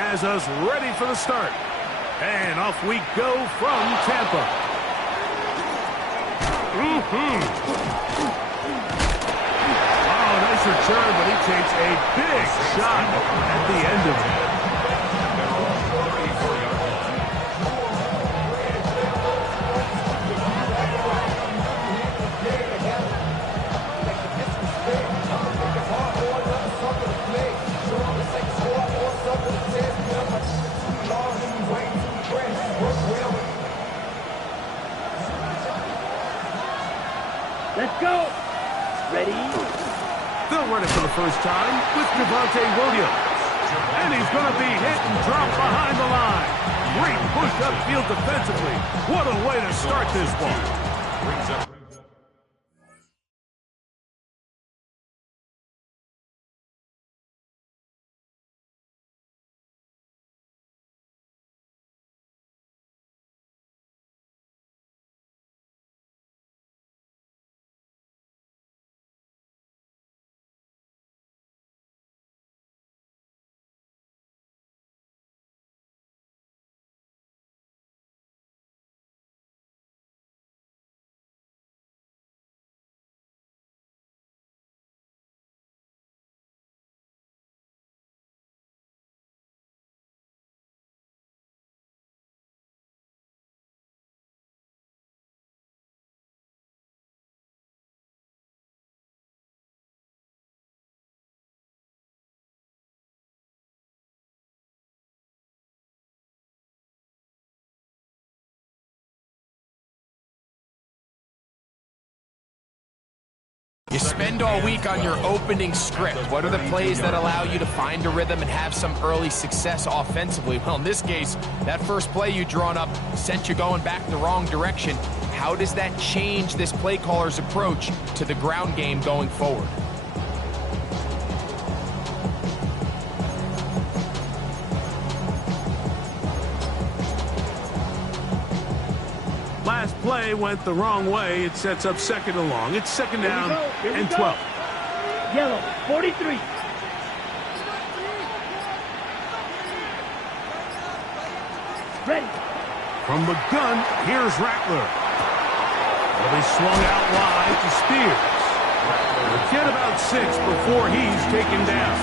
has us ready for the start. And off we go from Tampa. Oh, nice return, but he takes a big shot at the end of it. Let's go. Ready? They'll run it for the first time with Devontae Williams. And he's going to be hit and dropped behind the line. Great push upfield defensively. What a way to start this one. Brings up. You spend all week on your opening script. What are the plays that allow you to find a rhythm and have some early success offensively? Well, in this case, that first play you drawn up sent you going back the wrong direction. How does that change this play caller's approach to the ground game going forward? Last play went the wrong way. It sets up second and long. It's second down and 12. Yellow, 43. Ready. From the gun, here's Rattler. Well, they swung out wide to Spears. He'll get about 6 before he's taken down.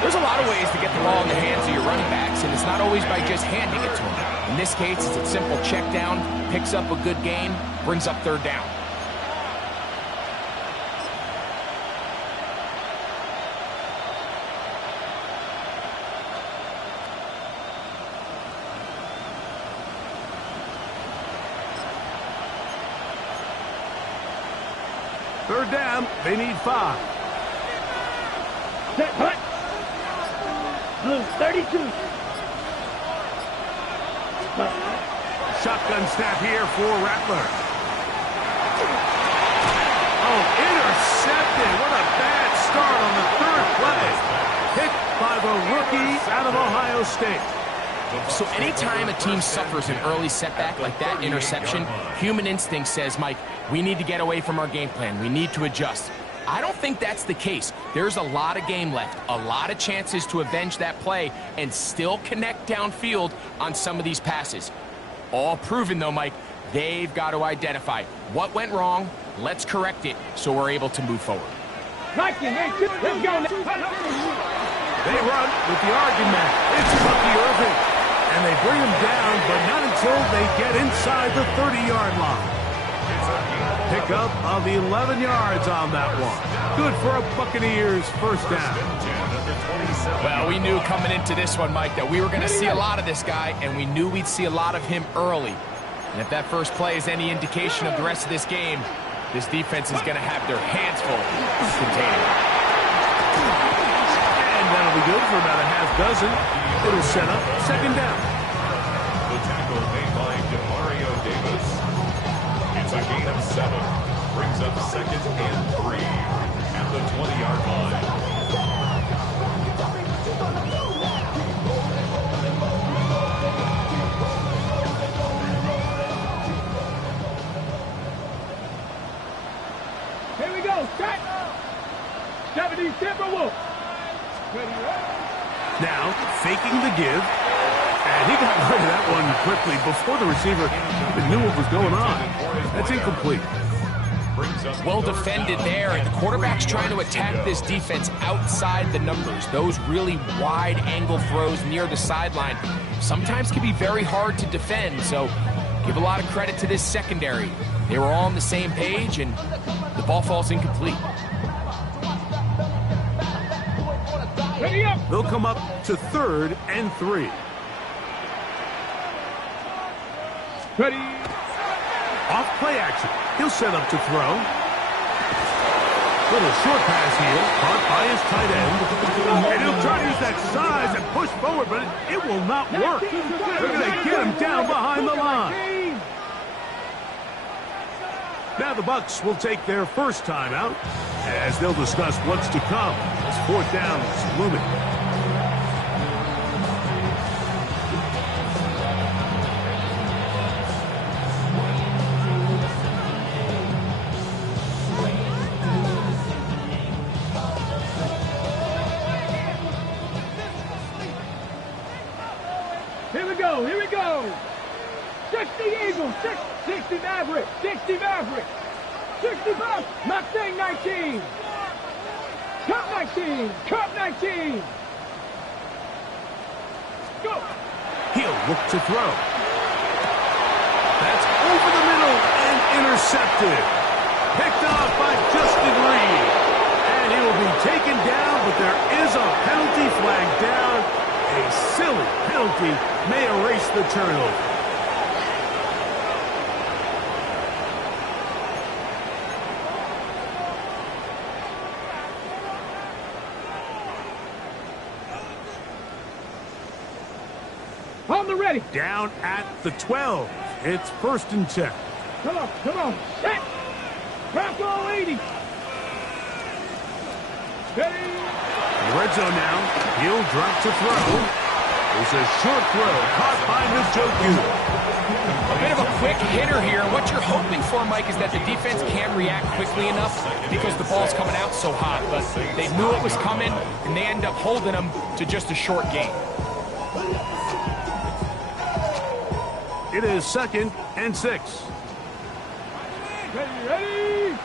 There's a lot of ways to get the ball in the hands of your running backs, and it's not always by just handing it to them. In this case, it's a simple check down, picks up a good gain, brings up third down. Third down, they need 5. Set, cut. Blue, 32. Shotgun snap here for Rattler. Oh, intercepted. What a bad start on the third play. Picked by the rookie out of Ohio State. So anytime a team suffers an early setback like that interception, human instinct says, Mike, we need to get away from our game plan. We need to adjust. I don't think that's the case. There's a lot of game left, a lot of chances to avenge that play and still connect downfield on some of these passes. All proven, though, Mike, they've got to identify what went wrong, let's correct it so we're able to move forward. Let's go. They run with the argument. It's Bucky Irving. And they bring him down, but not until they get inside the 30-yard line. Pickup of 11 yards on that one. Good for a Buccaneers first down. Well, we knew coming into this one, Mike, that we were going to see a lot of this guy, and we knew we'd see a lot of him early. And if that first play is any indication of the rest of this game, this defense is going to have their hands full containing him. And that'll be good for about a half dozen. It'll set up second down. The tackle made by DeMario Davis. It's a gain of 7. Brings up second and 3 at the 20-yard line. Here we go. Set. 70 Timberwolves. Now, faking the give. And he got rid of that one quickly before the receiver even knew what was going on. That's incomplete. Well defended there. The quarterback's trying to attack this defense outside the numbers. Those really wide angle throws near the sideline sometimes can be very hard to defend. So give a lot of credit to this secondary. They were all on the same page, and the ball falls incomplete. They'll come up to 3rd and 3. Ready. Off play action. He'll set up to throw. Little short pass here, caught by his tight end. And he'll try to use that size and push forward, but it will not work. They're going to get him down behind the line. Now the Bucs will take their first timeout as they'll discuss what's to come as 4th down is looming. Here we go. 60 Eagles, 60 Mavericks, 60 Mavericks, 65, Mustang 19, Cup 19, Cup 19. Go. He'll look to throw. That's over the middle and intercepted. Picked off by Justin Reed. And he will be taken down, but there is a penalty flag down. A silly penalty may erase the turnover. On the ready. Down at the 12. It's 1st and 10. Come on. Set. Bronco 80. Ready. Red zone now. He'll drop to throw. There's a short throw caught by Njoku. A bit of a quick hitter here. What you're hoping for, Mike, is that the defense can't react quickly enough because the ball's coming out so hot. But they knew it was coming, and they end up holding them to just a short gain. It is 2nd and 6. Ready.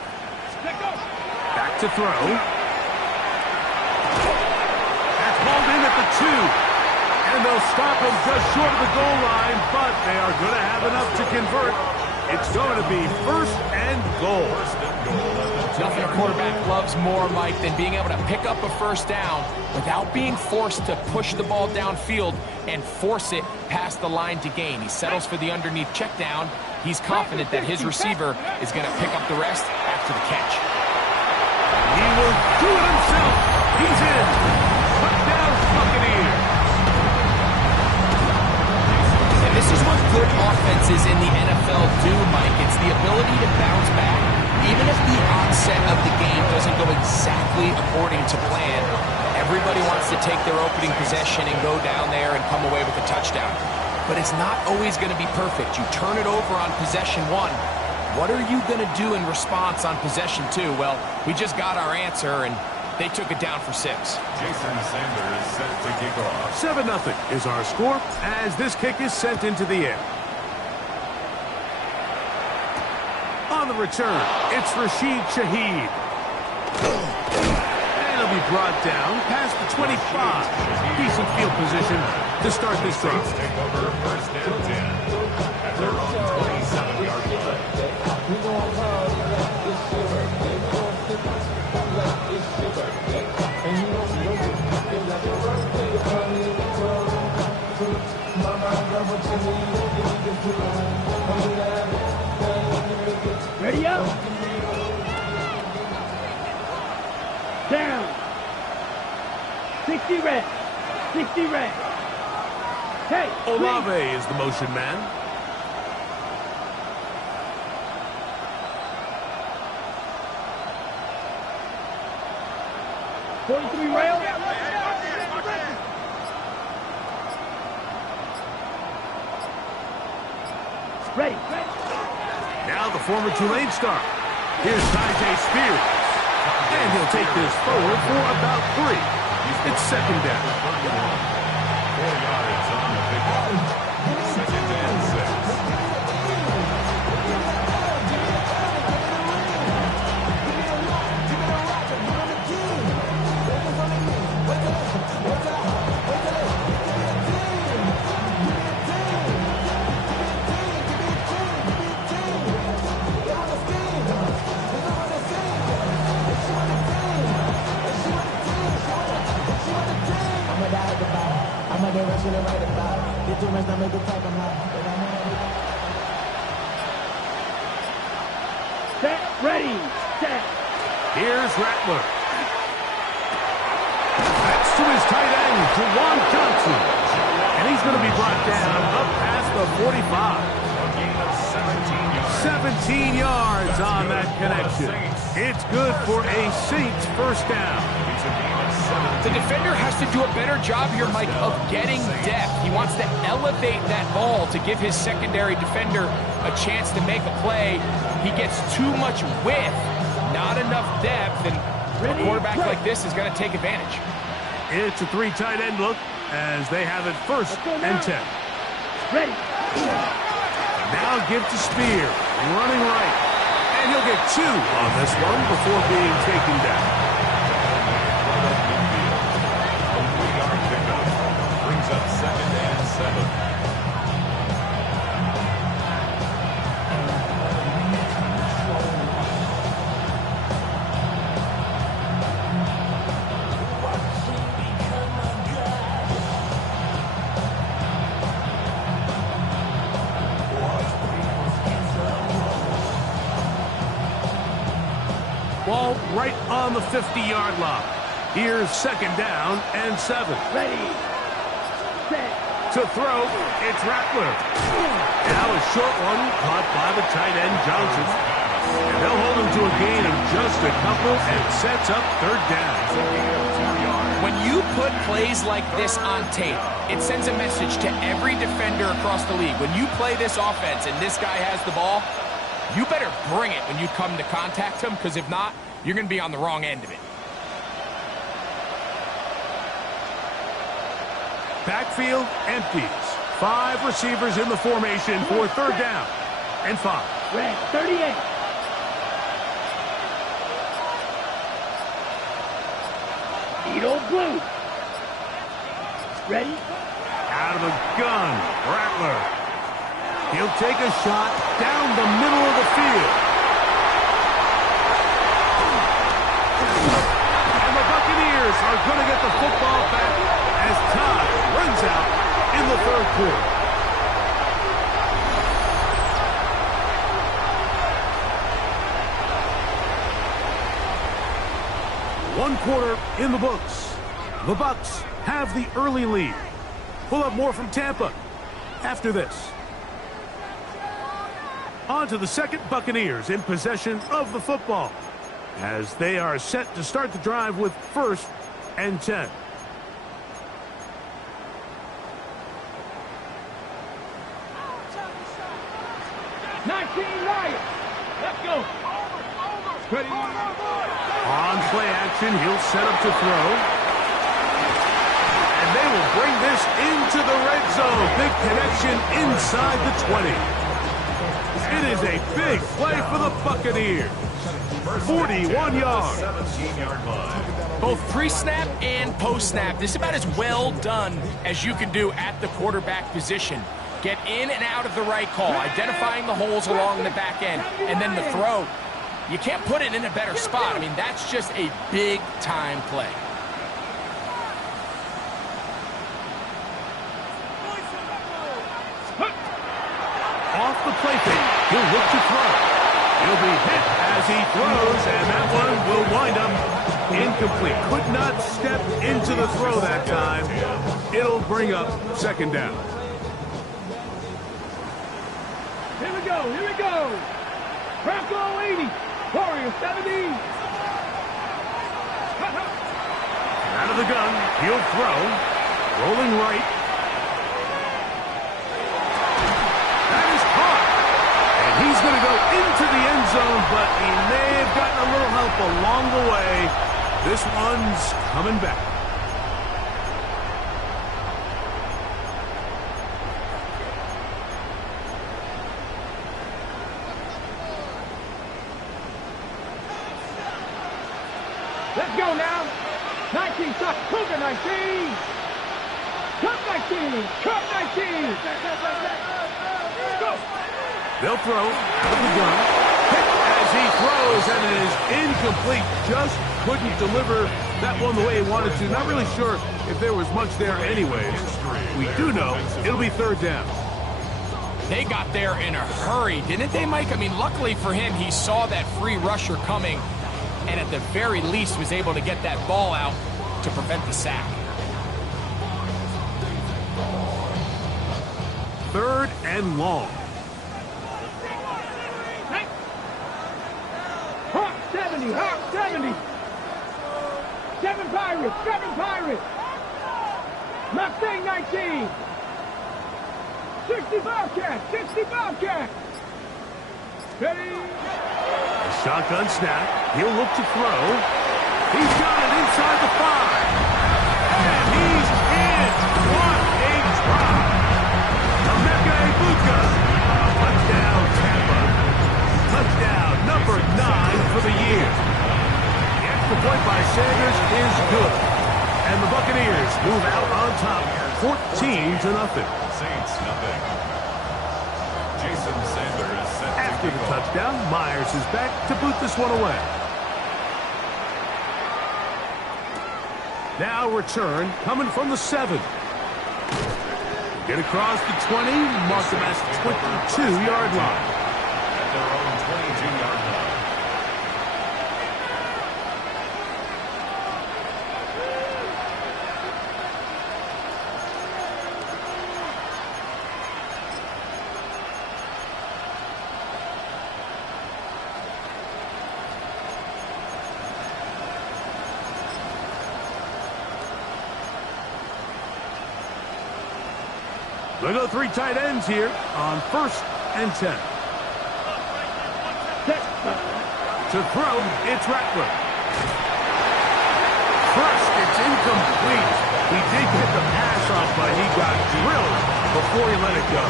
Back to throw. Balled in at the 2, and they'll stop him just short of the goal line, but they are going to have enough to convert. It's going to be 1st and goal. Nothing a quarterback loves more, Mike, than being able to pick up a 1st down without being forced to push the ball downfield and force it past the line to gain. He settles for the underneath check down. He's confident that his receiver is going to pick up the rest after the catch. He will do it himself. He's in. And this is what good offenses in the NFL do, Mike. It's the ability to bounce back. Even if the onset of the game doesn't go exactly according to plan, everybody wants to take their opening possession and go down there and come away with a touchdown. But it's not always going to be perfect. You turn it over on possession 1. What are you going to do in response on possession 2? Well, we just got our answer, and they took it down for 6. Jason Sanders set to kick off. 7-0 is our score as this kick is sent into the air. On the return, it's Rashid Shaheed. And he'll be brought down past the 25. Decent field position to start this drive. Take over 1st and 10 at their own 27-yard line. Ready up. Down. 60 red. 60 red. Hey. Olave is the motion man. Rail. Ready. Now the former Tulane star. Here's Tyjae Spears. And he'll take this forward for about 3. It's 2nd down. Set, ready, set. Here's Rattler. That's to his tight end, Juwan Johnson. And he's going to be brought down up past the 45. A gain of 17 yards. 17 yards on that connection. It's good for a Saints first down. It's a gain of 17. The defender has to do a better job here, Mike, of getting depth. He wants to elevate that ball to give his secondary defender a chance to make a play. He gets too much width, not enough depth, and a quarterback like this is going to take advantage. It's a three tight end look as they have it first and 10. Ready. Now give to Spear, running right. And he'll get 2 on this one before being taken down. A 3-yard pickup brings up 2nd and 7. Ball right on the 50-yard line. Here's 2nd down and 7. Ready. Set. To throw, it's Rattler. Now a short one caught by the tight end Johnson. And they'll hold him to a gain of just a couple and sets up 3rd down. When you put plays like this on tape, it sends a message to every defender across the league. When you play this offense and this guy has the ball, you better bring it when you come to contact him, because if not, you're going to be on the wrong end of it. Backfield empties. 5 receivers in the formation for 3rd down and 5. Red, 38. Edo blue. Ready. Out of the gun, Rattler. He'll take a shot down the middle of the field. And the Buccaneers are going to get the football back as time runs out in the 3rd quarter. One quarter in the books. The Bucs have the early lead. We'll have more from Tampa after this. On to the 2nd Buccaneers in possession of the football as they are set to start the drive with 1st and 10. Let's go. Ready. On play action, he'll set up to throw. And they will bring this into the red zone. Big connection inside the 20. It is a big play for the Buccaneers. 41 yards. 17-yard line. Both pre-snap and post-snap, this is about as well done as you can do at the quarterback position. Get in and out of the right call, identifying the holes along the back end, and then the throw. You can't put it in a better spot. I mean, that's just a big-time play. Off the play fake, he'll look to throw. He'll be hit as he throws, and that one will wind up incomplete. Could not step into the throw that time. It'll bring up 2nd down. Here we go. Here we go. Bronco 80. Warrior 70. Out of the gun, he'll throw. Rolling right. He's going to go into the end zone, but he may have gotten a little help along the way. This one's coming back. Let's go now. 19 shots. Cougar 19. Cup 19. Cup 19. Go. They'll throw out of the gun. Hit as as he throws, and it is incomplete. Just couldn't deliver that one the way he wanted to. Not really sure if there was much there anyways. We do know it'll be third down. They got there in a hurry, didn't they, Mike? I mean, luckily for him, he saw that free rusher coming, and at the very least was able to get that ball out to prevent the sack. Third and long. Hawk 70, Hawk 70. 7 Pirates, 7 Pirates. Mustang 19. 60 Bobcats, 60 Bobcats. Ready? A shotgun snap. He'll look to throw. He's got it inside the 5. And he's in. What a drop. Emeka Egbuka. Touchdown, Tampa. Touchdown, number 9 for the year. The extra point by Sanders is good. And the Buccaneers move out on top, 14-0. Saints, nothing. Jason Sanders set to After the kick off. touchdown, Myers is back to boot this one away. Now return coming from the 7. Get across the 20, mark them at the 22-yard line. At their own 22-yard line. They go 3 tight ends here on 1st and 10. To throw, it's Rattler. First, it's incomplete. He did get the pass off, but he got drilled before he let it go.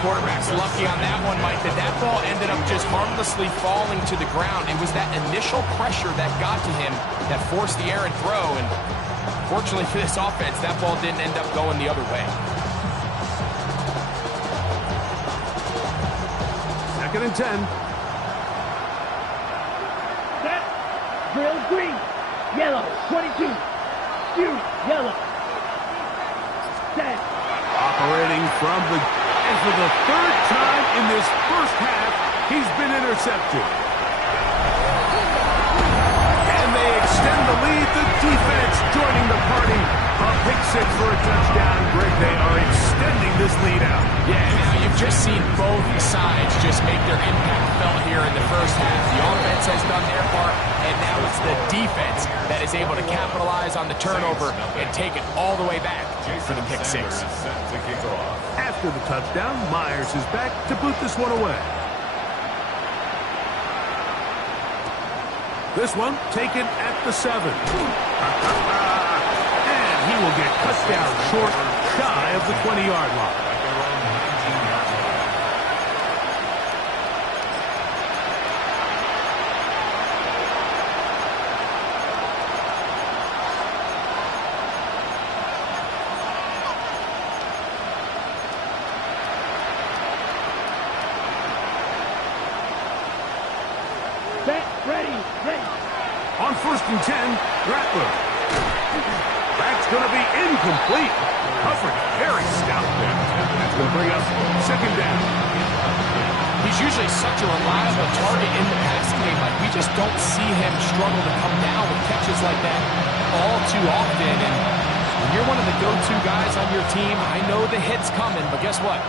Quarterback's lucky on that one, Mike, that ball ended up just harmlessly falling to the ground. It was that initial pressure that got to him that forced the errant throw, and fortunately for this offense, that ball didn't end up going the other way. 2nd and 10. Set. Drill green. Yellow. 22. Skew. Yellow. Set. Operating from the... And for the 3rd time in this first half, he's been intercepted. And they extend the lead. The defense joining the party. A pick 6 for a touchdown. Greg, they are extending this lead out. Yeah, now you've just seen both sides just make their impact felt here in the first half. The offense has done their part, and now it's the defense that is able to capitalize on the turnover and take it all the way back for the pick 6. Set to kick off. After the touchdown, Myers is back to boot this one away. This one taken at the 7. And he will get cut down short, shy of the 20-yard line. At their own 19-yard line. Set. Ready. Ready. On 1st and 10, Rattler. That's going to be incomplete. Covered very stout there. That's going to bring up 2nd down. He's usually such a reliable target in the passing game. Like, we just don't see him struggle to come down with catches like that all too often. And when you're one of the go-to guys on your team, I know the hit's coming, but guess what?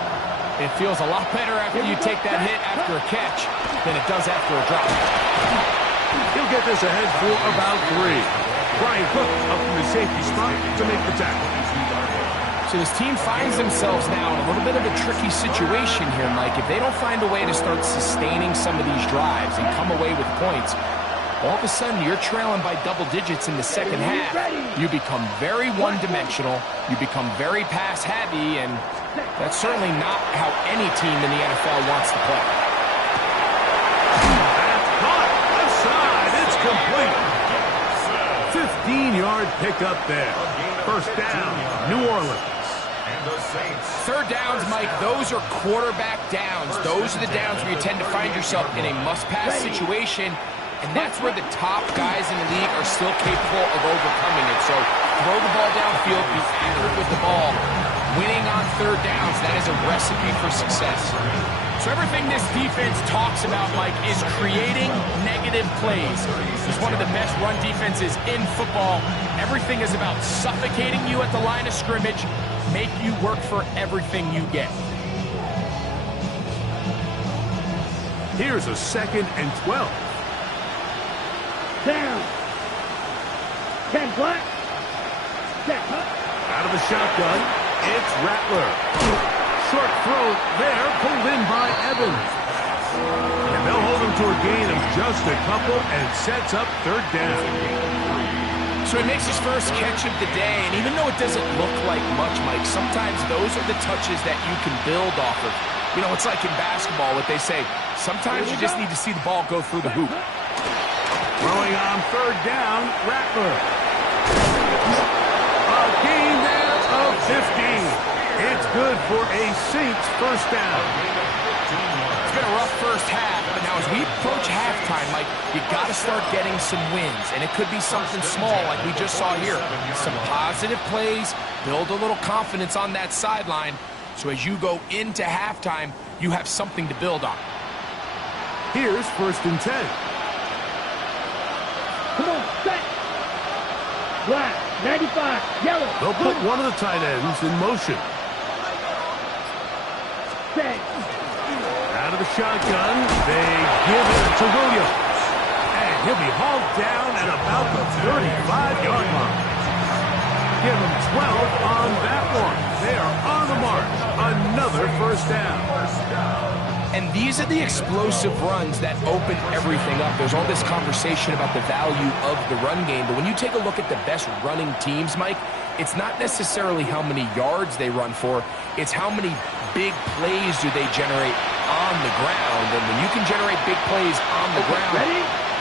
It feels a lot better after you take that hit after a catch than it does after a drop. He'll get this ahead for about 3. Brian Cook up from the safety spot to make the tackle. So this team finds themselves now in a little bit of a tricky situation here, Mike. If they don't find a way to start sustaining some of these drives and come away with points, all of a sudden you're trailing by double digits in the second half. You become very one-dimensional. You become very pass-heavy, and that's certainly not how any team in the NFL wants to play. That's caught. Left side. It's complete. 15-yard pickup there. First down, New Orleans. And the Saints. Third downs, Mike, those are quarterback downs. Those are the downs where you tend to find yourself in a must-pass situation, and that's where the top guys in the league are still capable of overcoming it. So throw the ball downfield, be accurate with the ball. Winning on third downs, that is a recipe for success. So everything this defense talks about, Mike, is creating negative plays. It's one of the best run defenses in football. Everything is about suffocating you at the line of scrimmage, make you work for everything you get. Here's a 2nd and 12. Down. 10 black. Set. Out of the shotgun, it's Rattler. Short throw there, pulled in by Evans. And they'll hold him to a gain of just a couple and sets up third down. So he makes his first catch of the day, and even though it doesn't look like much, Mike, sometimes those are the touches that you can build off of. You know, it's like in basketball, what they say, sometimes you just need to see the ball go through the hoop. Throwing on third down, Rattler. A gain there of 15. It's good for a Saints first down. It's been a rough first half, but now as we approach halftime, Mike, you got to start getting some wins, and it could be something small like we just saw here. Some positive plays, build a little confidence on that sideline, so as you go into halftime, you have something to build on. Here's 1st and 10. Come on, set. Black, 95, yellow. They'll put one of the tight ends in motion. Set. Out of the shotgun, they give it to Williams. And he'll be hauled down at about the 35-yard line. Give him 12 on that one. They are on the march. Another first down. And these are the explosive runs that open everything up. There's all this conversation about the value of the run game, but when you take a look at the best running teams, Mike, it's not necessarily how many yards they run for, it's how many big plays do they generate on the ground. And when you can generate big plays on the ground,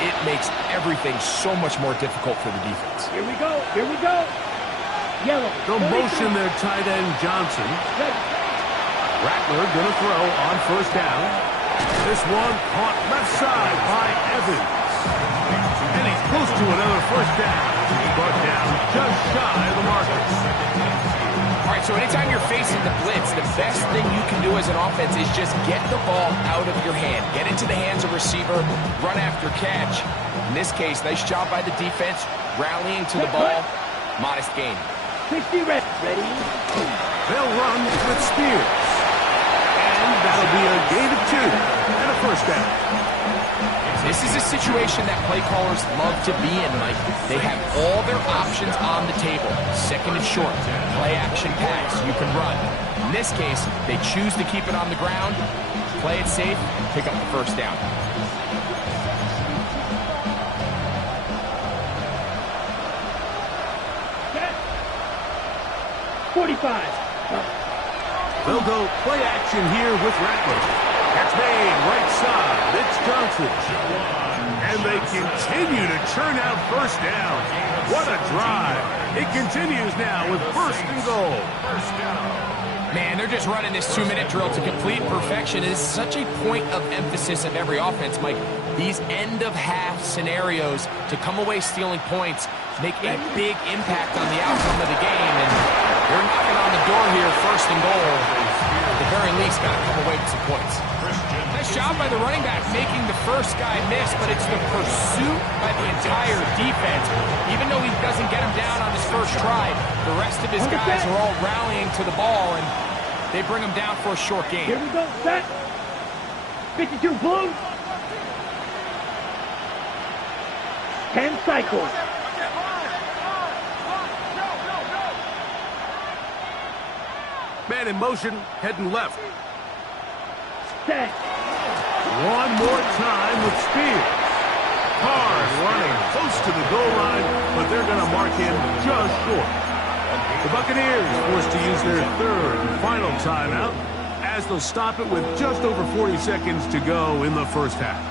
it makes everything so much more difficult for the defense. Here we go, here we go. Yellow. They'll motion their tight end Johnson. Rattler gonna throw on first down. This one caught left side by Evans. And he's close to another first down. He's brought down just shy of the marker. All right, so anytime you're facing the blitz, the best thing you can do as an offense is just get the ball out of your hand. Get into the hands of receiver, run after catch. In this case, nice job by the defense, rallying to the ball. Modest gain. 60 ready. They'll run with Spears. And that'll be a gain of 2 and a first down. This is a situation that play callers love to be in, Mike. They have all their options on the table. 2nd and short, play action pass, you can run. In this case, they choose to keep it on the ground, play it safe, pick up the first down. Set. 45. They'll go play action here with Rattler. Catch made, right side, it's Johnson. And they continue to churn out first down. What a drive. It continues now with 1st and goal. Man, they're just running this 2-minute drill to complete perfection. It is such a point of emphasis of every offense, Mike. These end-of-half scenarios to come away stealing points make a big impact on the outcome of the game. And they're knocking on the door here, 1st and goal. At the very least, got to come away with some points. Nice job by the running back making the first guy miss, but it's the pursuit by the entire defense. Even though he doesn't get him down on his first try, the rest of his guys are all rallying to the ball, and they bring him down for a short gain. Here we go, set. 52 blue. 10 cycles. Man in motion, heading left. Set. One more time with Spears. Cars running close to the goal line, but they're going to mark him just short. The Buccaneers forced to use their 3rd and final timeout as they'll stop it with just over 40 seconds to go in the first half.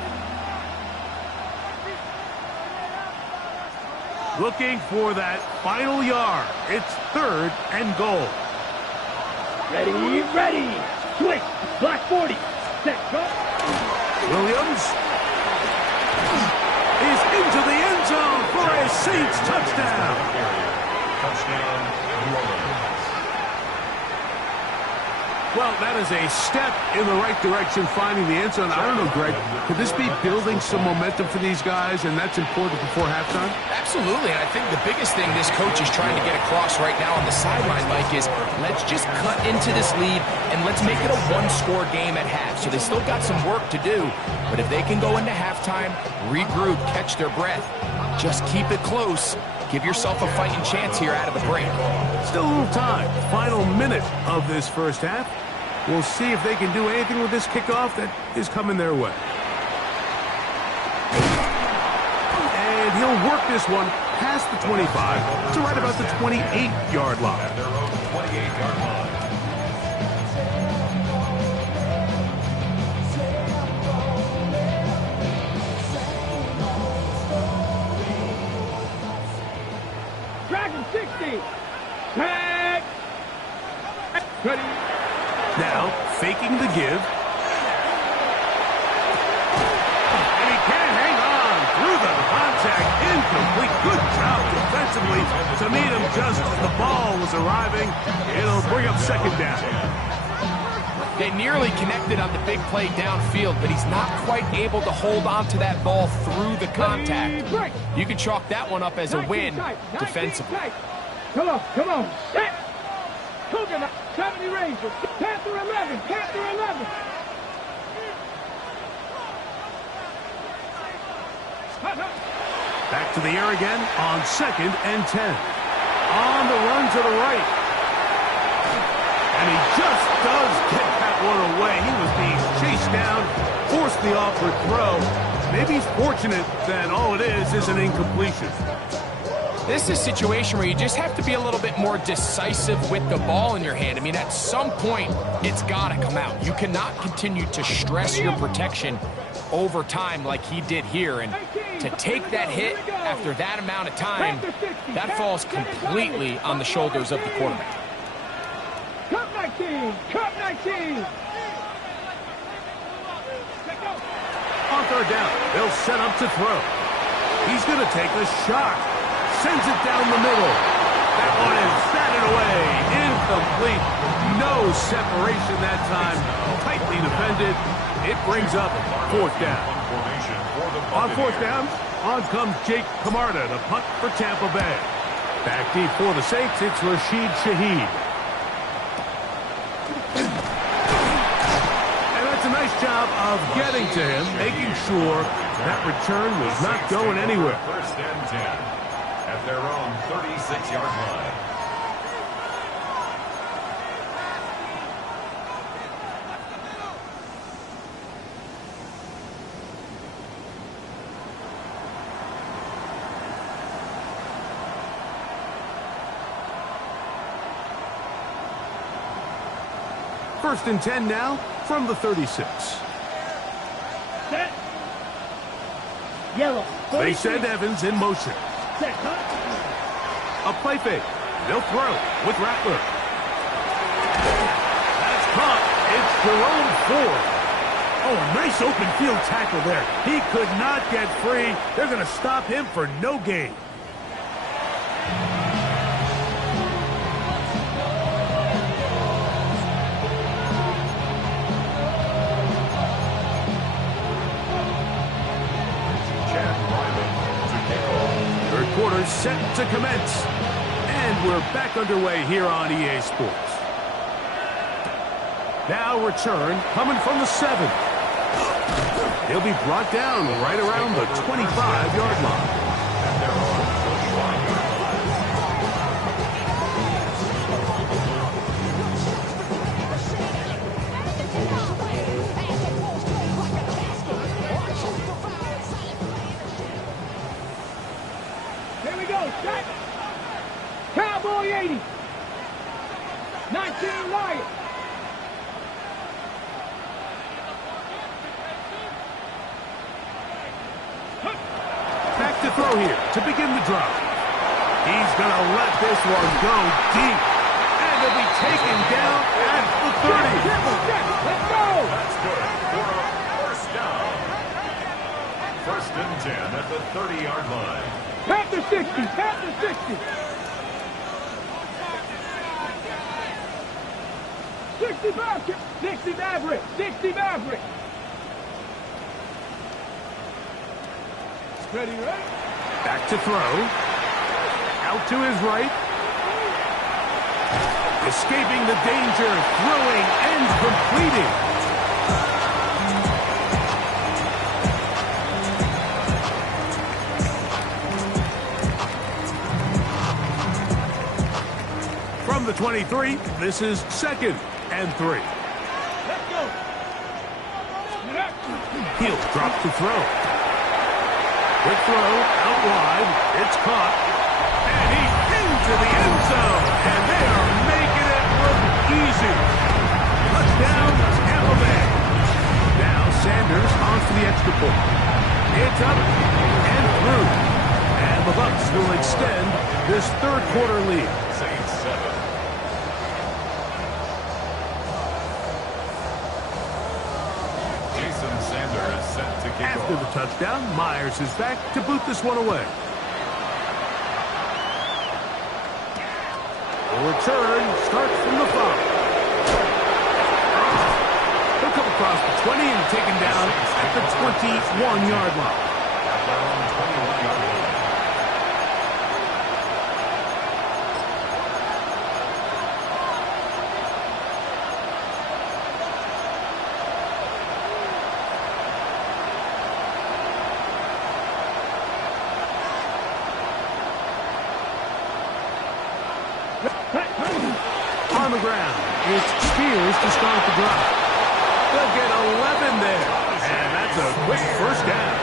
Looking for that final yard. It's 3rd and goal. Ready, ready. Switch. Black 40. Set, go. Williams is into the end zone for a Saints touchdown. Touchdown, New Orleans. Well, that is a step in the right direction, finding the end zone. I don't know, Greg, could this be building some momentum for these guys, and that's important before halftime? Absolutely, and I think the biggest thing this coach is trying to get across right now on the sideline, Mike, is let's just cut into this lead and let's make it a one-score game at half. So they still got some work to do, but if they can go into halftime, regroup, catch their breath, just keep it close, give yourself a fighting chance here out of the break. Still a little time. Final minute of this first half. We'll see if they can do anything with this kickoff that is coming their way. And he'll work this one past the 25 to right about the 28-yard line. At their own 28-yard line. Dragon 60. Tag. Ready. Now, faking the give. And he can't hang on through the contact. Incomplete. Good job defensively to meet him just as the ball was arriving. It'll bring up second down. They nearly connected on the big play downfield, but he's not quite able to hold on to that ball through the contact. You can chalk that one up as a win defensively. Come on, come on. Set. Cougar 70 Rangers. Panther 11. Panther 11. Back to the air again on 2nd and 10. On the run to the right. And he just does get that one away. He was being chased down, forced the awkward throw. Maybe he's fortunate that all it is an incompletion. This is a situation where you just have to be a little bit more decisive with the ball in your hand. I mean, at some point, it's got to come out. You cannot continue to stress your protection over time like he did here. And to take that hit after that amount of time, that falls completely on the shoulders of the quarterback. Cup 19. Cup 19. On third down, they'll set up to throw. He's going to take a shot. Sends it down the middle. That one is batted away. Incomplete. No separation that time. Tightly defended. It brings up fourth down. On fourth down, on comes Jake Camarda to punt for Tampa Bay. Back deep for the Saints, it's Rashid Shaheed. And that's a nice job of getting to him, making sure that return was not going anywhere. First and 10. At their own 36-yard line. First and 10 now from the 36. Set. Yellow. They send Evans in motion. Set. A play fake. They'll throw with Rattler. That's caught. It's Jerome Ford. Oh, a nice open field tackle there. He could not get free. They're going to stop him for no gain. Quarter set to commence. And we're back underway here on EA Sports. Now return coming from the 7. He'll be brought down right around the 25-yard line. Cowboy 80. 19 Lions. Back to throw here to begin the drive. He's going to let this one go deep. And it'll be taken down at and 10 at the 30-yard line. Panther 60, Panther 60. 60 Maverick, 60 Maverick. Ready, right? Back to throw. Out to his right. Escaping the danger, throwing and completing. From the 23, this is 2nd and 3. Let's go. He'll drop to throw. Quick throw, out wide. It's caught. And he's into the end zone. And they are making it look easy. Touchdown, Tampa Bay. Now Sanders on for the extra point. It's up and through. And the Bucs will extend this third quarter lead. Saints 7. Jason Sanders set to kick After off. the touchdown, Myers is back to boot this one away. The return starts from the 5. He'll come across the 20 and taken down at the 21-yard line. At their own 21-yard line. On the ground, it's Spears to start the drive. They'll get 11 there, and that's a quick first down.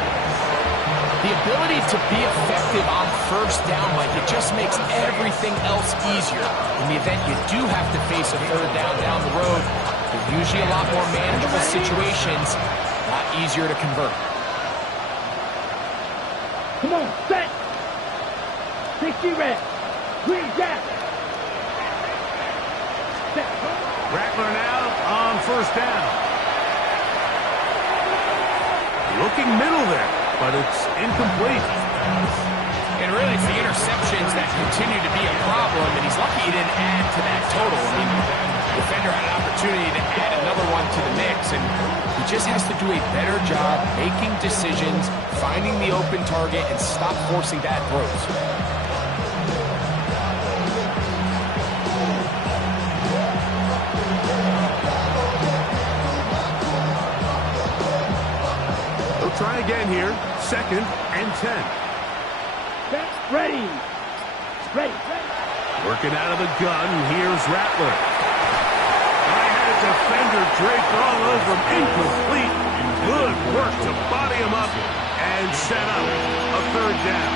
The ability to be effective on first down, Mike, it just makes everything else easier. In the event you do have to face a third down the road, they're usually a lot more manageable situations, a lot easier to convert. Come on, set. 60 red. Green jack. Set. Rattler now on first down. Looking middle there, but it's incomplete. And really, it's the interceptions that continue to be a problem, and he's lucky he didn't add to that total. I mean, the defender had an opportunity to add another one to the mix, and he just has to do a better job making decisions, finding the open target, and stop forcing bad throws. They'll try again here, 2nd and 10. Set. Ready. Ready. Working out of the gun, here's Rattler. I had a defender draped all over him, incomplete. Good work to body him up and set up a third down.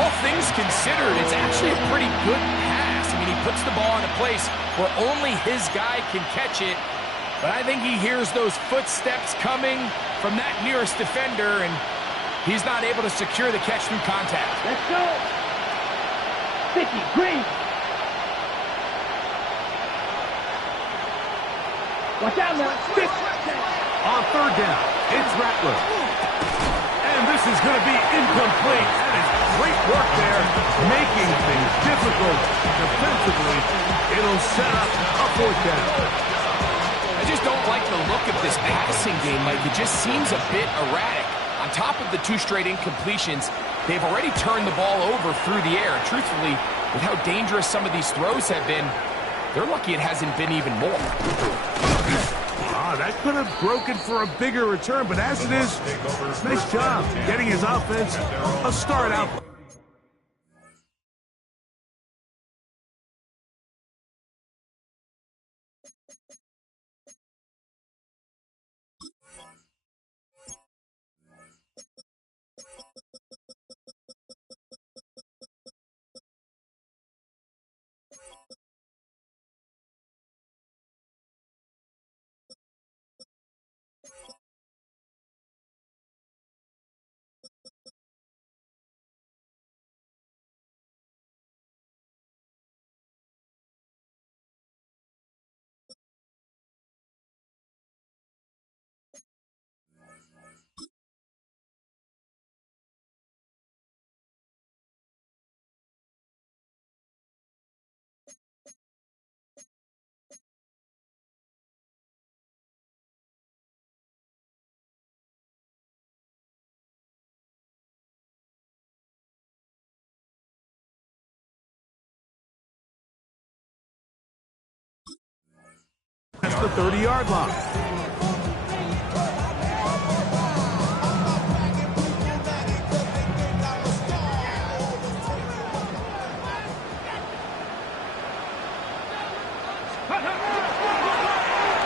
All things considered, it's actually a pretty good pass. I mean, he puts the ball in a place where only his guy can catch it. But I think he hears those footsteps coming from that nearest defender, and he's not able to secure the catch through contact. Let's go. 50 green. Watch out now. 50. On third down, it's Rattler. And this is going to be incomplete. That is great work there, making things difficult defensively. It'll set up a fourth down. I just don't like the look of this passing game, Mike. It just seems a bit erratic. On top of the 2 straight incompletions, they've already turned the ball over through the air. And truthfully, with how dangerous some of these throws have been, they're lucky it hasn't been even more. That could have broken for a bigger return, but as it is, nice job getting his offense a start out. the 30-yard line.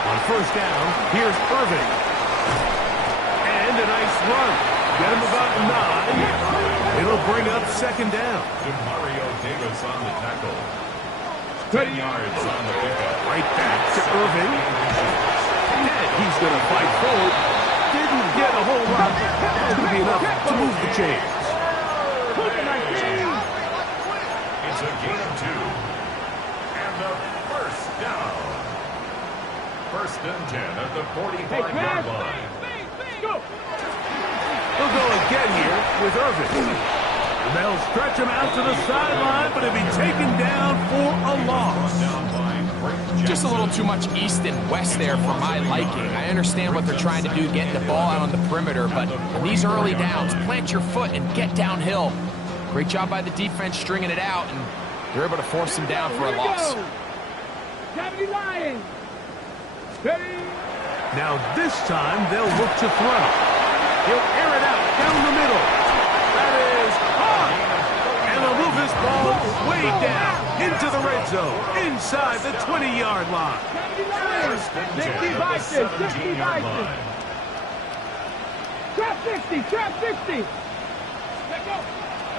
On first down, here's Irving. And a nice run. Get him about 9. It'll bring up second down. Mario Davis on the tackle. 10 yards on the pickup. Right back to Irving. And he's going to fight forward. Didn't get a whole lot. It's going to be enough to move the chains. It's a gain of 2. And a first down. First and 10 at the 45-yard line. He'll go again here with Irving. They'll stretch him out to the sideline, but he'll be taken down for a loss. Just a little too much east and west there for my liking. I understand what they're trying to do, getting the ball out on the perimeter, but in these early downs, plant your foot and get downhill. Great job by the defense stringing it out, and they're able to force him down for a loss. Now this time they'll look to throw. He'll air it out down the middle. That is hard. And they'll move this ball way down into the red zone, inside the 20-yard line. First and 10 at the 17-yard line. Trap 60, trap 60.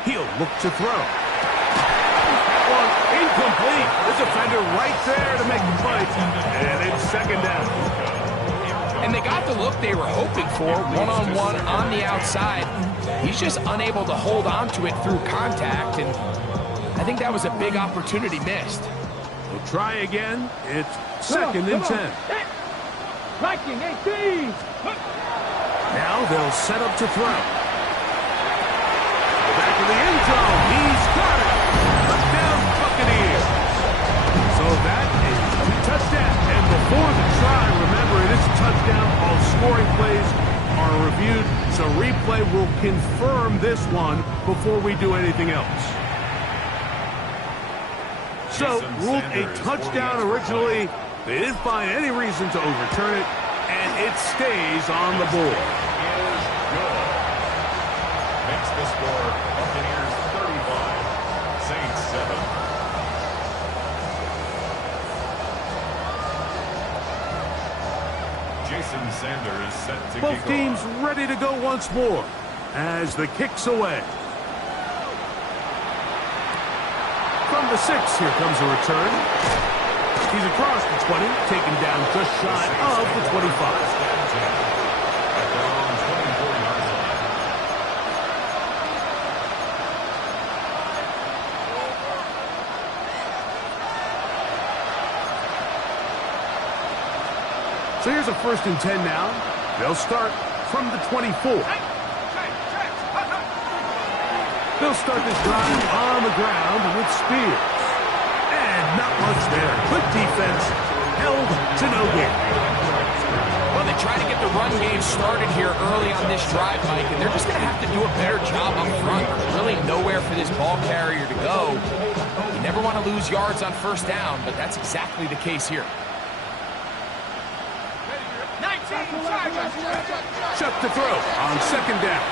He'll look to throw. One incomplete. The defender right there to make the play. And it's second down. And they got the look they were hoping for, one-on-one on the outside. He's just unable to hold on to it through contact, and I think that was a big opportunity missed. We'll try again. It's second and 10. Viking 18. Now they'll set up to throw. Back to the end zone. He's got it. Touchdown, Buccaneers. So that is a touchdown. And before the try, remember, it is a touchdown. All scoring plays are reviewed, so replay will confirm this one before we do anything else. So, ruled a touchdown originally. They didn't find any reason to overturn it, and it stays on the board. Is good. Makes the score Buccaneers 35, Saints 7. Jason Sanders set to Both kick teams off. ready to go once more as the kick's away. From the 6, here comes a return. He's across the 20, taken down just shy of the 25. At their own 24-yard line. So here's a first and 10 now. They'll start from the 24. They'll start this drive on the ground with Spears. And not much there. Good defense. Held to no gain. Well, they try to get the run game started here early on this drive, Mike, and they're just going to have to do a better job up front. There's really nowhere for this ball carrier to go. You never want to lose yards on first down, but that's exactly the case here. 19, Chuck to throw on second down.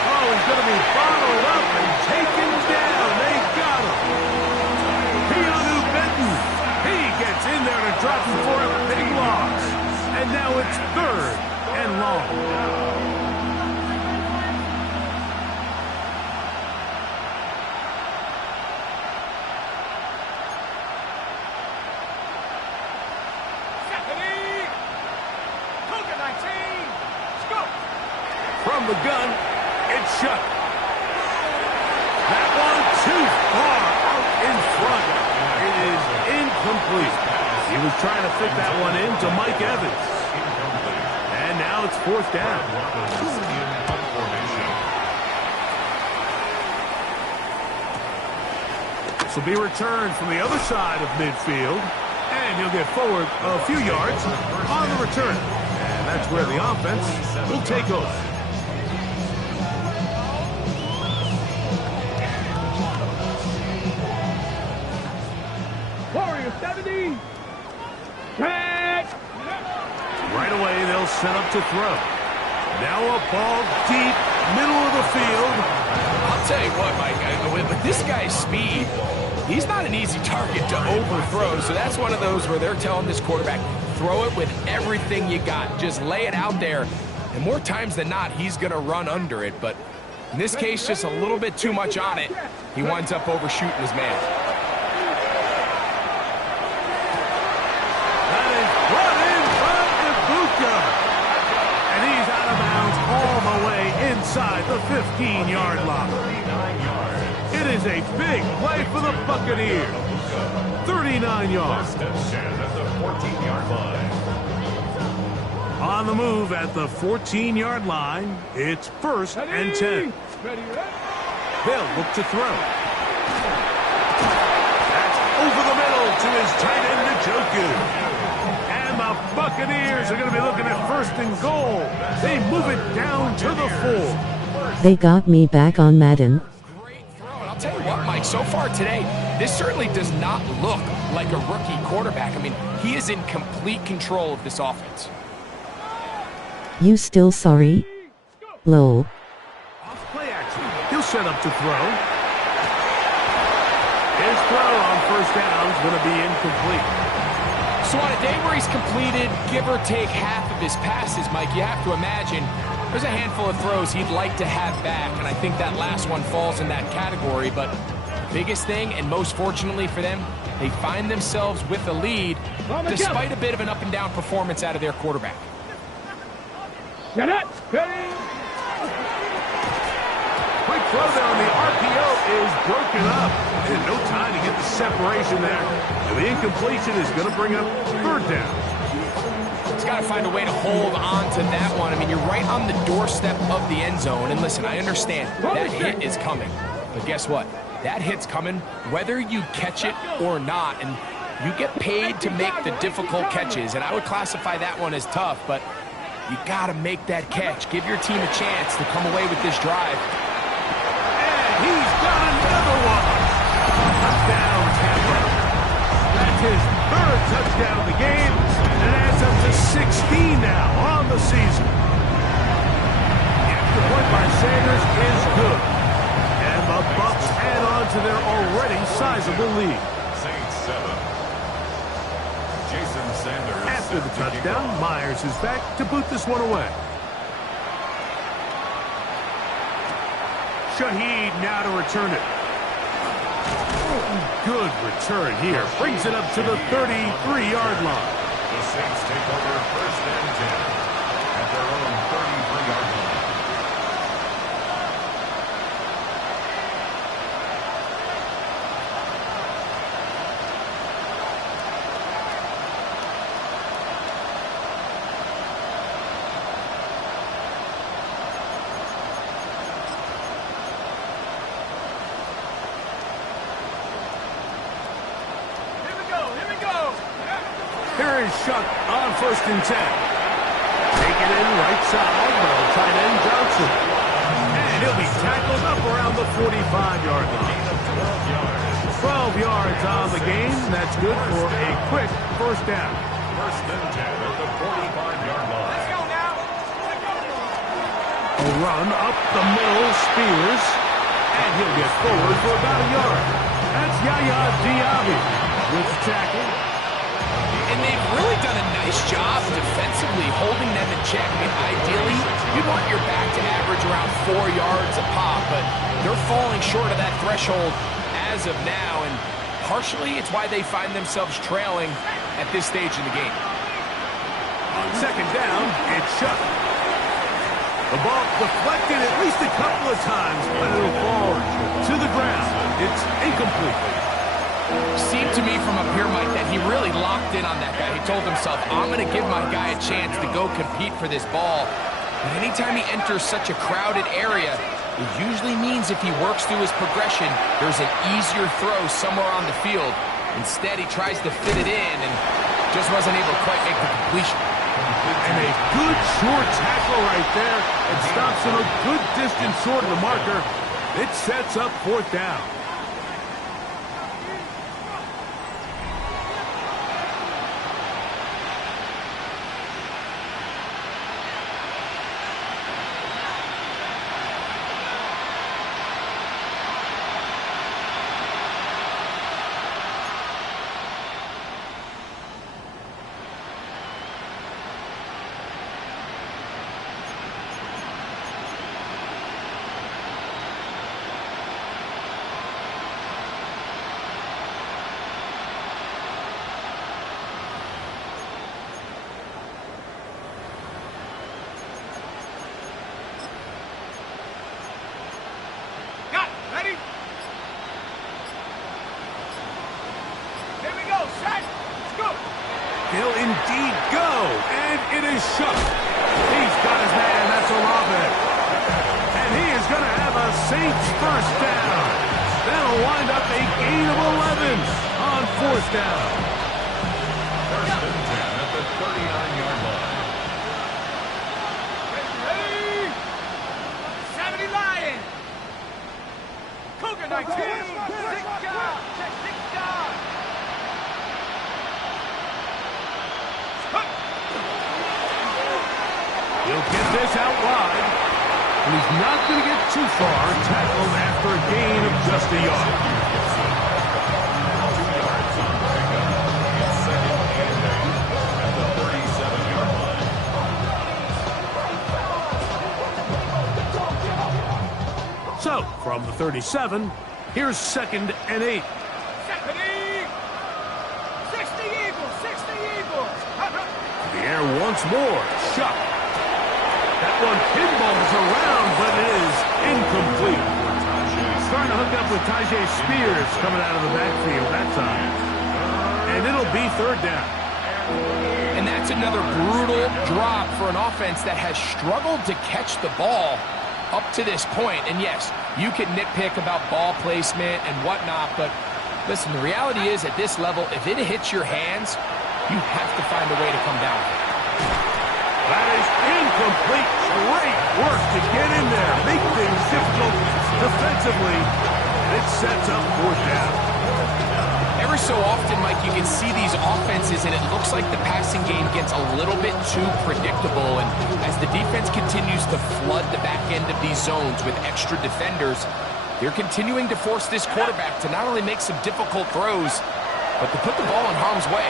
Oh, he's going to be bottled up and taken down. They got him. Keanu Benton. He gets in there to drop him for a big loss. And now it's third and long. From the gun, it's Chuck. That one too far out in front. It is incomplete. He was trying to fit that one in to Mike Evans. And now it's fourth down. This will be returned from the other side of midfield. And he'll get forward a few yards on the return. And that's where the offense will take over. Warriors 70. Tag. Right away, they'll set up to throw. Now a ball deep, middle of the field. I'll tell you what, Mike, with this guy's speed, he's not an easy target to overthrow, so that's one of those where they're telling this quarterback, throw it with everything you got. Just lay it out there, and more times than not, he's going to run under it, but in this case, just a little bit too much on it. He winds up overshooting his man. That is brought in by Ibuka. And he's out of bounds all the way inside the 15-yard line. It is a big play for the Buccaneers. 39 yards. First and 10 at the 14-yard line. On the move at the 14-yard line, it's first and 10. They'll look to throw. That's over the middle to his tight end, Njoku. And the Buccaneers are going to be looking at first and goal. They move it down to the 4. They got me back on Madden. Great throw, and I'll tell you what, Mike, so far today, this certainly does not look like a rookie quarterback. I mean, he is in complete control of this offense. You still sorry? Lol. Off play action. He'll set up to throw. His throw on first down is going to be incomplete. So on a day where he's completed, give or take half of his passes, Mike, you have to imagine there's a handful of throws he'd like to have back, and I think that last one falls in that category. But the biggest thing, and most fortunately for them, they find themselves with a lead despite a bit of an up-and-down performance out of their quarterback. Set up. Ready. Quick throw there on the RPO is broken up. And no time to get the separation there. And the incompletion is going to bring up third down. He's got to find a way to hold on to that one. I mean, you're right on the doorstep of the end zone. And listen, I understand that hit is coming. But guess what? That hit's coming whether you catch it or not. And you get paid to make the difficult catches. And I would classify that one as tough, but you got to make that catch. Give your team a chance to come away with this drive. And he's got another one. Touchdown, Tampa. That's his third touchdown of the game. And adds up to 16 now on the season. The extra point by Sanders is good. And the Bucs add on to their already sizable lead. Saints 7. Jason Sanders. After the touchdown, Myers is back to boot this one away. Shaheed now to return it. Good return here. Brings it up to the 33-yard line. The Saints take over first and 10 at their own 33-yard line. Here is Shuck on first and 10. Take it in right side, well, tight end Johnson. And he'll be tackled up around the 45-yard line. 12 yards on the game. That's good for a quick first down. First and 10 at the 45-yard line. Let's go now. A run up the middle, Spears. And he'll get forward for about a yard. That's Yaya Diaby with the tackle. And they've really done a nice job defensively holding them in check. I mean, ideally, you'd want your back to average around 4 yards a pop, but they're falling short of that threshold as of now, and partially it's why they find themselves trailing at this stage in the game. On second down, it's Shuck. The ball deflected at least a couple of times, but it'll fall to the ground. It's incomplete. Seemed to me from up here, Mike, that he really locked in on that guy. He told himself, I'm going to give my guy a chance to go compete for this ball. But anytime he enters such a crowded area, it usually means if he works through his progression, there's an easier throw somewhere on the field. Instead, he tries to fit it in and just wasn't able to quite make the completion. And a good short tackle right there. It stops him a good distance short of the marker. It sets up fourth down. they'll indeed go, and it is shut. He's got his man, that's Olave. And he is going to have a Saints first down. That'll wind up a gain of 11 on fourth down. First and 10 at the 39-yard line. Ready? 70 Lions. Cougar 19. 6 yards. 6 yards. He'll get this out wide. And he's not going to get too far. Tackled after a gain of just a yard. 2 yards on the pickup. It's second and 8 at the 37-yard line. So, from the 37, here's second and 8. Stephanie. 60 Eagles. 60 Eagles. The air once more. Shot. That one pinballs around, but it is incomplete. Starting to hook up with Tajay Spears coming out of the backfield that time. And it'll be third down. And that's another brutal drop for an offense that has struggled to catch the ball up to this point. And yes, you can nitpick about ball placement and whatnot, but listen, the reality is at this level, if it hits your hands, you have to find a way to come down with it. That is incomplete. Great work to get in there. Make things difficult defensively. It sets up fourth down. Every so often, Mike, you can see these offenses, and it looks like the passing game gets a little bit too predictable. And as the defense continues to flood the back end of these zones with extra defenders, they're continuing to force this quarterback to not only make some difficult throws, but to put the ball in harm's way.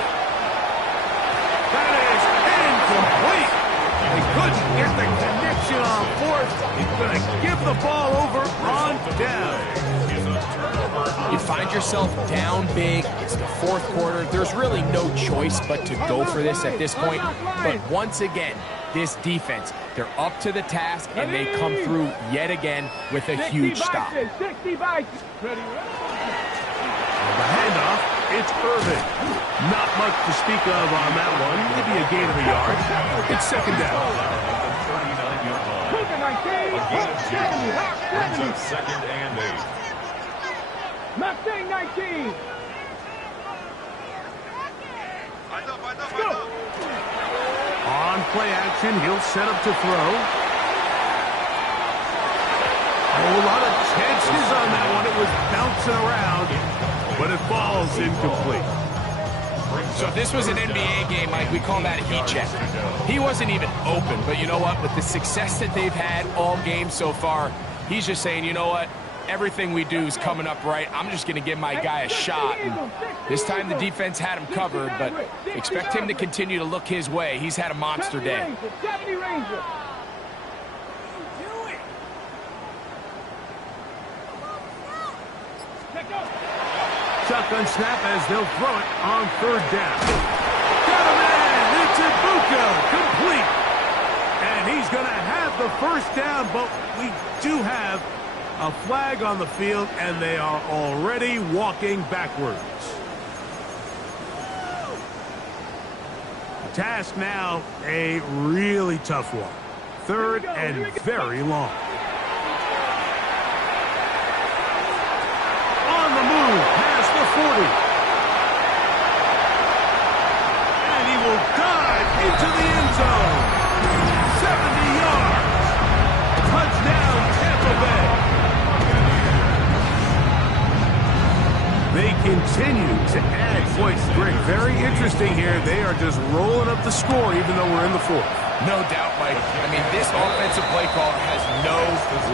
That is incomplete. They couldn't get the connection on fourth. He's going to give the ball over on down. You find yourself down big. It's the fourth quarter. There's really no choice but to go for this at this point. But once again, this defense, they're up to the task, and they come through yet again with a huge stop. 60 by ready. The handoff, it's Irvin. Not much to speak of on that one. Maybe a gain of a yard. It's second down. Cougar 19. Brings up second and 8. Mustang 19. On play action, he'll set up to throw. A lot of chances on that one. It was bouncing around, but it falls incomplete. So if this was an NBA game, Mike, we call that a heat check. He wasn't even open, but you know what? With the success that they've had all game so far, he's just saying, you know what? Everything we do is coming up right. I'm just going to give my guy a shot. And this time the defense had him covered, but expect him to continue to look his way. He's had a monster day. 70 Ranger. Shotgun snap as they'll throw it on third down. Got a man! It's Ibuka! Complete! And he's going to have the first down, but we do have a flag on the field, and they are already walking backwards. The task now, a really tough one. Third and very long. On the move, past the 40. And he will dive into the end zone. 70 yards. Touchdown, Tampa Bay. They continue to add points. Greg, very interesting here. They are just rolling up the score even though we're in the fourth. No doubt, Mike. I mean, this offensive play caller has no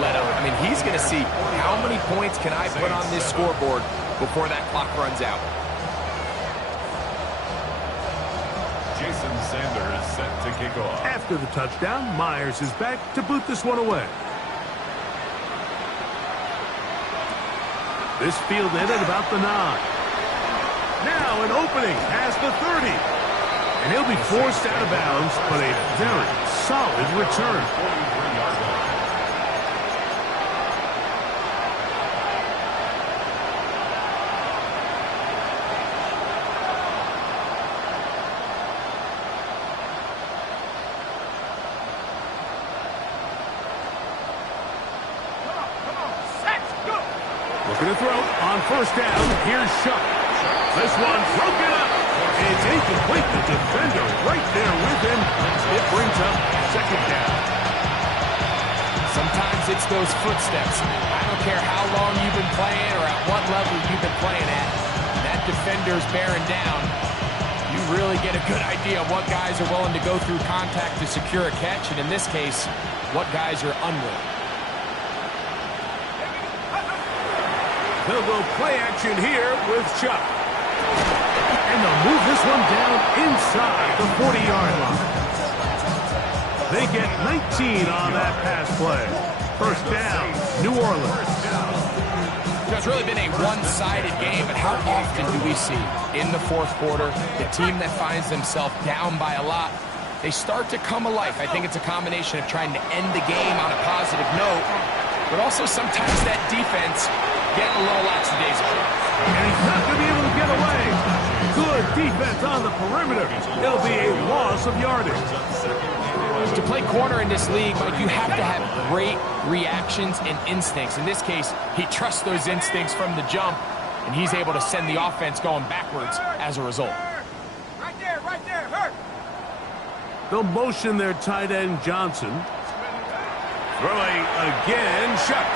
let-up. I mean, he's going to see how many points can I put on this scoreboard before that clock runs out. Jason Sanders set to kick off. After the touchdown, Myers is back to boot this one away. This field ended about the 9. Now an opening past the 30. And he'll be forced out of bounds, but a very solid return. 43-yard line. throw on first down. Here's Shuck. This one broken up. It's incomplete. The defender right there with him. It brings up second down. Sometimes it's those footsteps. I don't care how long you've been playing or at what level you've been playing at. That defender's bearing down. You really get a good idea of what guys are willing to go through contact to secure a catch, and in this case, what guys are unwilling. They'll go play action here with Chuck. And they'll move this one down inside the 40-yard line. They get 19 on that pass play. First down, New Orleans. It's really been a one-sided game, but how often do we see in the fourth quarter the team that finds themselves down by a lot, they start to come alive. I think it's a combination of trying to end the game on a positive note, but also sometimes that defense getting a little lackadaisical. And he's not going to be able to get away. Good defense on the perimeter. It'll be a loss of yardage. To play corner in this league, Mike, you have to have great reactions and instincts. In this case, he trusts those instincts from the jump, and he's able to send the offense going backwards as a result. Right there, hurt. They'll motion their tight end, Johnson. Throwing again, Shuck.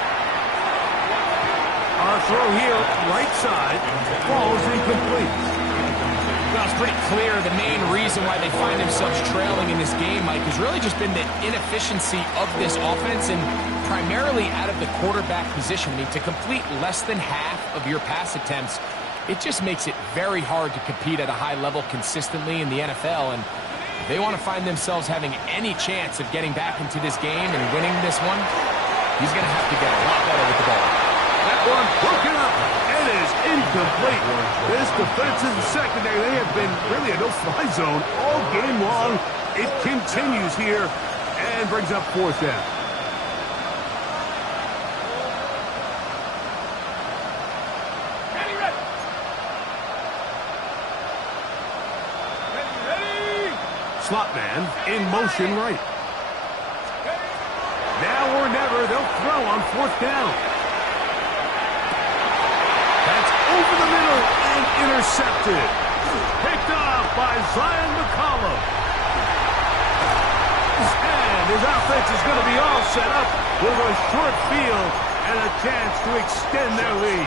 Our throw here, right side, falls incomplete. Well, it's pretty clear the main reason why they find themselves trailing in this game, Mike, has really just been the inefficiency of this offense and primarily out of the quarterback position. I mean, to complete less than half of your pass attempts, it just makes it very hard to compete at a high level consistently in the NFL. And if they want to find themselves having any chance of getting back into this game and winning this one, he's going to have to get a lot better with the ball. That one broken up. It is incomplete. This defensive secondary, they have been really a no-fly zone all game long. It continues here and brings up fourth down. Slot man in motion right. Now or never, they'll throw on fourth down. That's over the middle and intercepted. Picked off by Zion McCollum. And his offense is going to be all set up with a short field and a chance to extend their lead.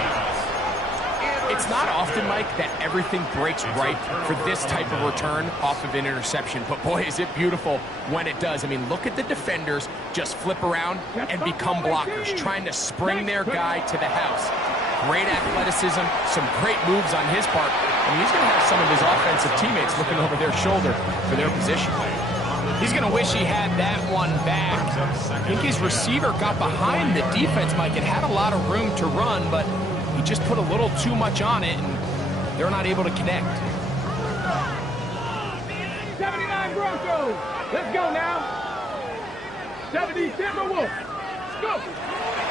It's not often, Mike, that everything breaks right for this type of return off of an interception. But, boy, is it beautiful when it does. I mean, look at the defenders just flip around and become blockers, trying to spring their guy to the house. Great athleticism, some great moves on his part. And he's going to have some of his offensive teammates looking over their shoulder for their position. He's going to wish he had that one back. I think his receiver got behind the defense, Mike. It had a lot of room to run, but he just put a little too much on it, and they're not able to connect. 79 Broncos. Let's go now. 70 Timberwolves. Let's go.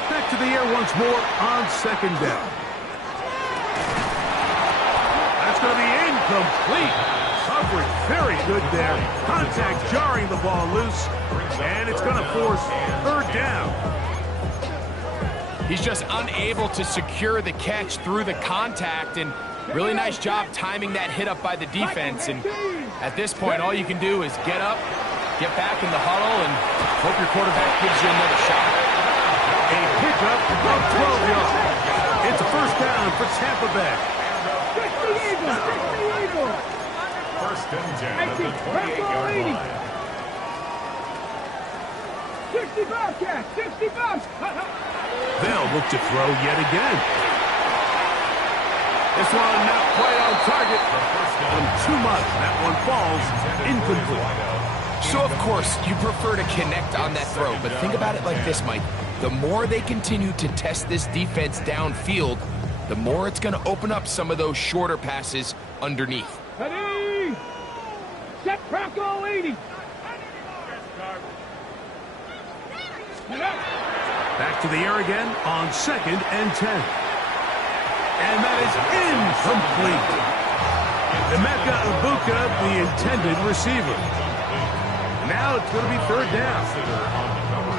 Back to the air once more on second down. That's going to be incomplete. Coverage very good there. Contact jarring the ball loose, and it's going to force third down. He's just unable to secure the catch through the contact, and really nice job timing that hit up by the defense. And at this point, all you can do is get up, get back in the huddle, and hope your quarterback gives you another shot. A pickup of 12 yards. It's a first down for Tampa Bay. First and 10 at the 28-yard line. 65 catch, 65. They'll look to throw yet again. This one not quite on target. Too much. That one falls incomplete. So, of course, you prefer to connect on that throw, but think about it like this, Mike. The more they continue to test this defense downfield, the more it's going to open up some of those shorter passes underneath. Ready? Set Bronco 80. Back to the air again on second and 10. And that is incomplete. Emeka Ibuka, the intended receiver. Now it's going to be third down.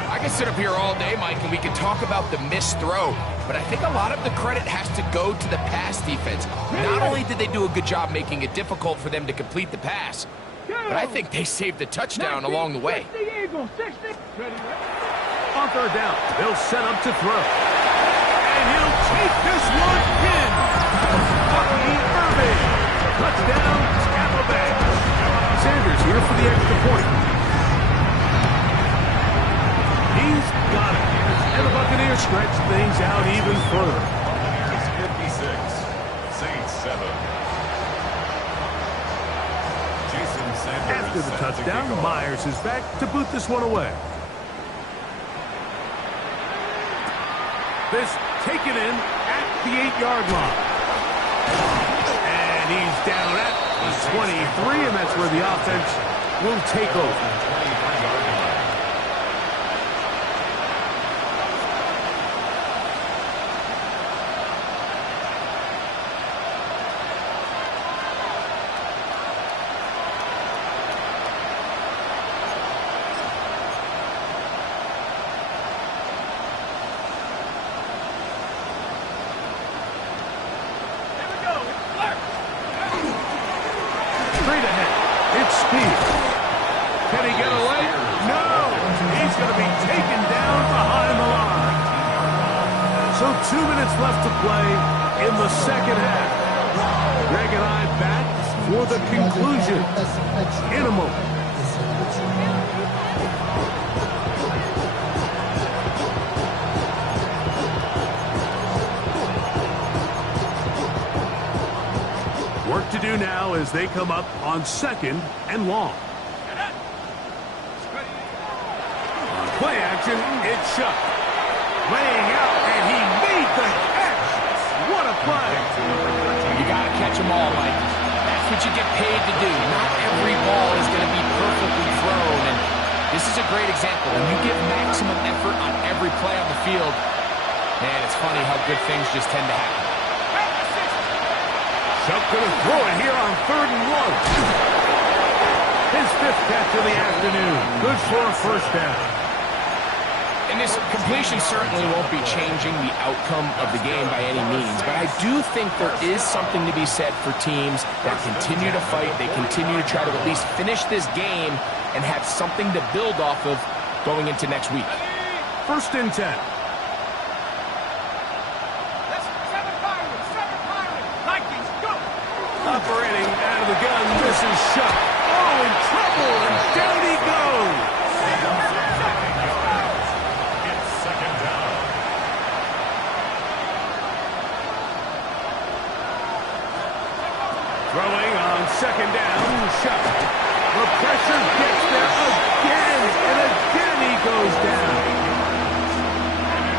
I could sit up here all day, Mike, and we could talk about the missed throw, but I think a lot of the credit has to go to the pass defense. Not only did they do a good job making it difficult for them to complete the pass, but I think they saved the touchdown along the way. 60 Eagles, 60. On third down, they'll set up to throw. And he'll take this one in. Bucky Irving. Touchdown, Tampa Bay. Sanders here for the extra point. He's got it. And the Buccaneers stretch things out even further. Buccaneers 56, Saints 7. Jason Sanders. After the touchdown, Myers is back to boot this one away. This taken in at the 8-yard line. And he's down at the 23, and that's where the offense will take over. Straight ahead. It's speed. Can he get away? No! He's going to be taken down behind the line. So 2 minutes left to play in the second half. Greg and I back for the conclusion in a moment. Work to do now as they come up on second and long. On play action, it's Shuck. Laying out, and he made the catch. What a play. You got to catch them all, Mike. That's what you get paid to do. Not every ball is going to be perfectly thrown, and this is a great example. When you give maximum effort on every play on the field, man, it's funny how good things just tend to happen. Shuck going to throw it here on 3rd and 1. His 5th catch of the afternoon. Good for a first down. And this completion certainly won't be changing the outcome of the game by any means, but I do think there is something to be said for teams that continue to fight, they continue to try to at least finish this game and have something to build off of going into next week. 1st and 10. Operating out of the gun, this is Shuck. Oh, in trouble, and down he goes. It's second down. Throwing on 2nd down, Shuck. The pressure gets there again, and again he goes down.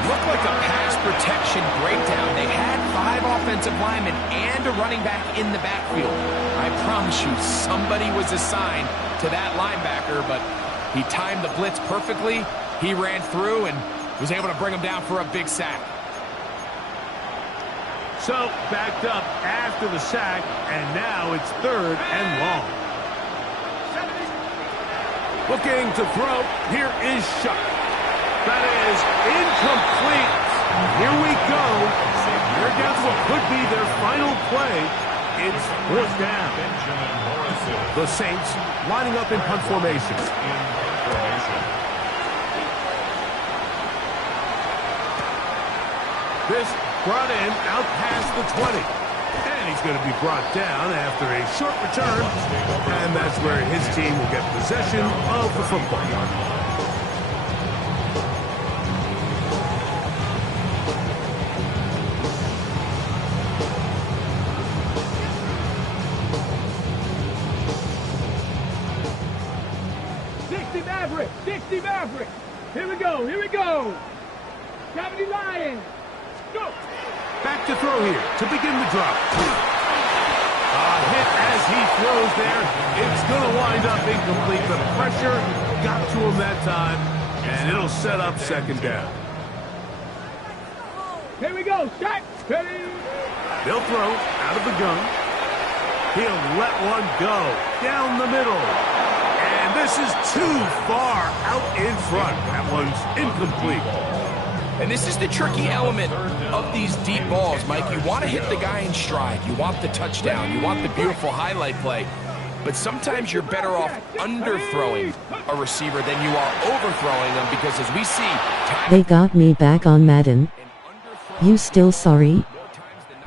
Looked like a pass protection breakdown. They had 5 offensive linemen and a running back in the backfield. I promise you, somebody was assigned to that linebacker, but he timed the blitz perfectly. He ran through and was able to bring him down for a big sack. So, backed up after the sack, and now it's 3rd and long. Looking to throw, here is Shuck. That is incomplete. Here we go. They're down to what could be their final play. It's 4th down. The Saints lining up in punt formation. This brought in out past the 20. And he's going to be brought down after a short return. And that's where his team will get possession of the football. Dixie Maverick. Here we go. Here we go. 70 Lions. Go. Back to throw here to begin the drop. A hit as he throws there. It's going to wind up incomplete. The pressure got to him that time, and it'll set up 2nd down. Here we go. Shot. Ready. They'll throw out of the gun. He'll let one go down the middle. And this is too far out in front. That one's incomplete. And this is the tricky element of these deep balls, Mike. You want to hit the guy in stride. You want the touchdown. You want the beautiful highlight play. But sometimes you're better off underthrowing a receiver than you are overthrowing them, because as we see, They got me back on Madden. You still sorry?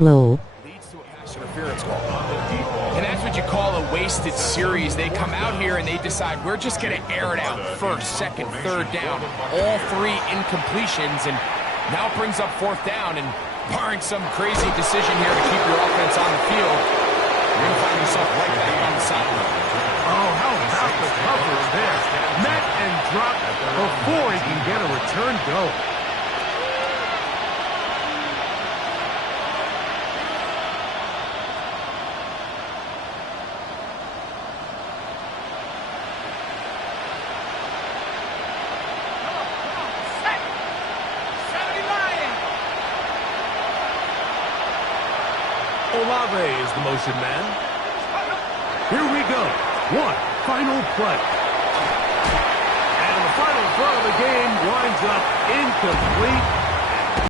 Lol. leads to a pass interference call. And that's what you call a wasted series. They come out here and they decide, we're just going to air it out first, second, third down. All three incompletions, and now brings up fourth down. And barring some crazy decision here to keep your offense on the field, you're going to find yourself right back on the sideline. Oh, how about the coverage there? Met and dropped before he can get a return go. Olave is the motion man. Here we go. One final play. And the final throw of the game winds up incomplete.